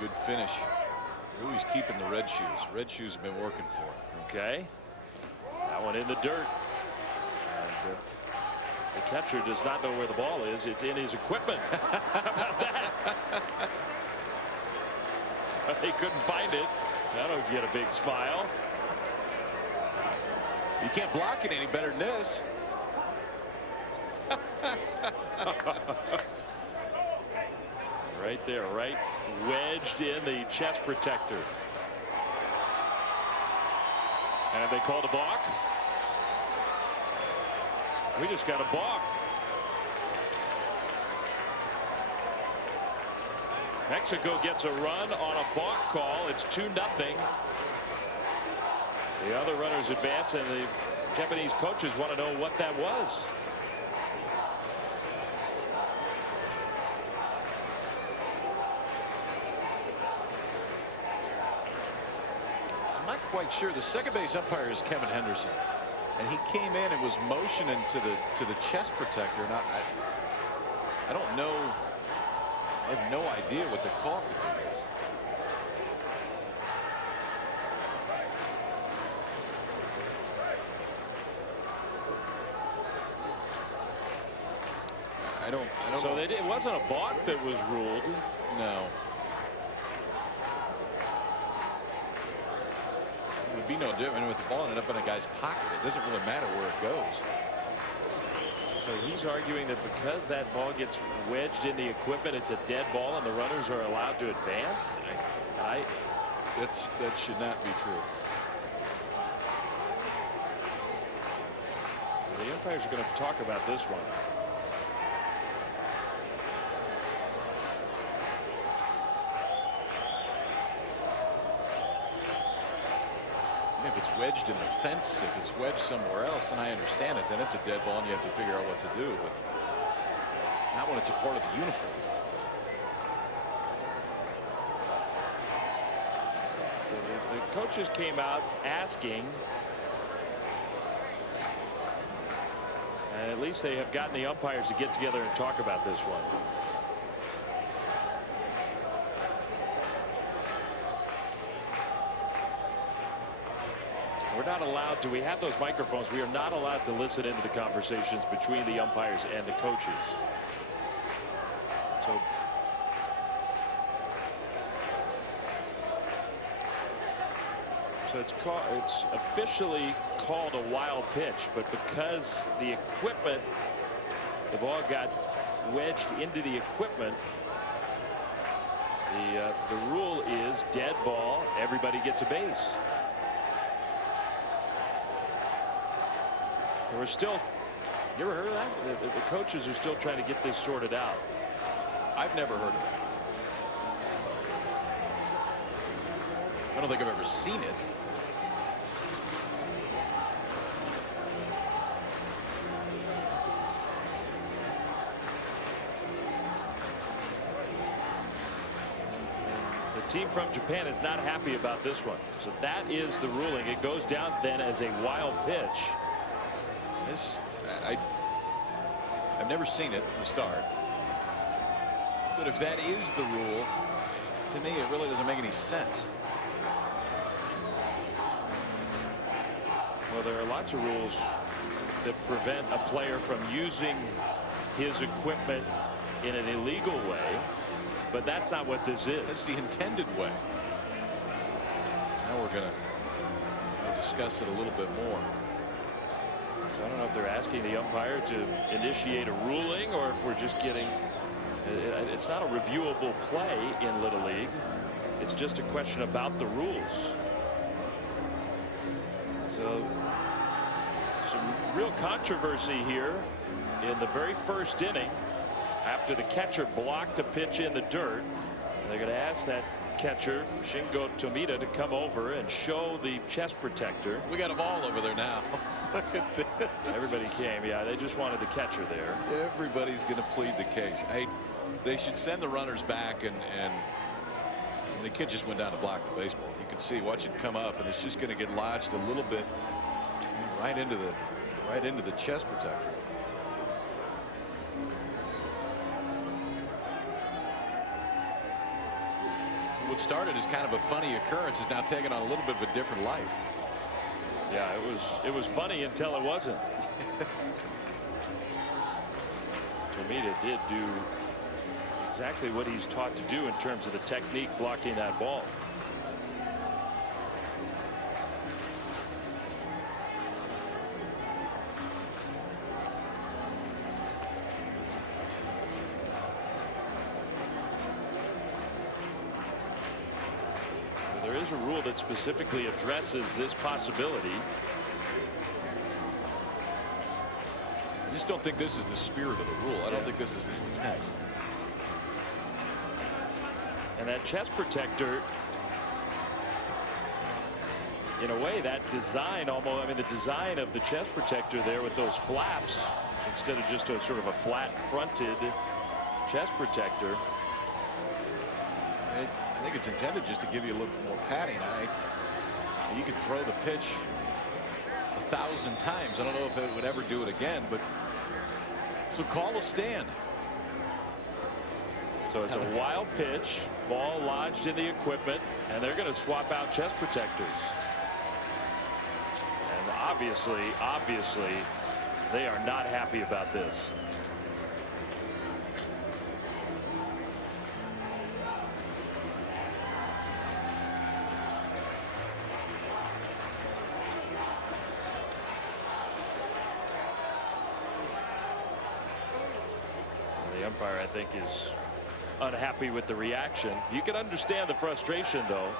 Good finish. Ooh, he's keeping the red shoes. Red shoes have been working for him. Okay. That one in the dirt. And the catcher does not know where the ball is. It's in his equipment. How about that? They couldn't find it. That'll get a big smile. You can't block it any better than this. Right there, right wedged in the chest protector. And have they called a balk? We just got a balk. Mexico gets a run on a balk call. It's 2-0. The other runners advance, and the Japanese coaches want to know what that was. I'm not quite sure. The second base umpire is Kevin Henderson, and he came in and was motioning to the chest protector, and I don't know. I have no idea what the call could be. I don't so know. it wasn't a balk that was ruled. No. It would be no different with the ball ended up in a guy's pocket. It doesn't really matter where it goes. So he's arguing that because that ball gets wedged in the equipment, it's a dead ball and the runners are allowed to advance. That should not be true. The umpires are going to talk about this one. If it's wedged in the fence, if it's wedged somewhere else, and I understand it, then it's a dead ball and you have to figure out what to do. But not when it's a part of the uniform. So the coaches came out asking, and at least they have gotten the umpires to get together and talk about this one. We're not allowed to. We have those microphones. We are not allowed to listen into the conversations between the umpires and the coaches. So it's officially called a wild pitch, but because the equipment, the ball got wedged into the equipment, the rule is dead ball. Everybody gets a base. We're still, you ever heard of that? The coaches are still trying to get this sorted out. I've never heard of that. I don't think I've ever seen it. The team from Japan is not happy about this one. So that is the ruling. It goes down then as a wild pitch. I've never seen it to start. But if that is the rule, to me it really doesn't make any sense. Well, there are lots of rules that prevent a player from using his equipment in an illegal way, but that's not what this is. That's the intended way. Now we'll discuss it a little bit more. So I don't know if they're asking the umpire to initiate a ruling or if we're just getting. It's not a reviewable play in Little League. It's just a question about the rules. So some real controversy here in the very first inning after the catcher blocked a pitch in the dirt. They're going to ask that catcher, Shingo Tomita, to come over and show the chest protector. We got them all over there now. Look at this. Everybody came. Yeah, they just wanted the catcher there. Everybody's going to plead the case. They should send the runners back, and the kid just went down to block the baseball. You can see, watch it come up, and it's just going to get lodged a little bit right into the chest protector. what started as kind of a funny occurrence is now taking on a little bit of a different life. Yeah, it was funny until it wasn't. Tomita did do exactly what he's taught to do in terms of the technique blocking that ball. There is a rule that specifically addresses this possibility. I just don't think this is the spirit of the rule. I don't think this is the intent. And that chest protector, in a way, that design almost, I mean, the design of the chest protector there with those flaps instead of just a sort of a flat fronted chest protector. I think it's intended just to give you a little bit more padding. You could throw the pitch 1,000 times. I don't know if it would ever do it again, but so call a stand. So it's a wild pitch, ball lodged in the equipment, and they're going to swap out chest protectors. And obviously, they are not happy about this. The umpire, I think, is unhappy with the reaction. You can understand the frustration, though.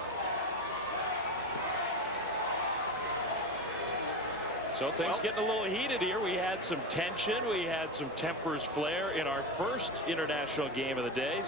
So things getting a little heated here. We had some tension. We had some tempers flare in our first international game of the day.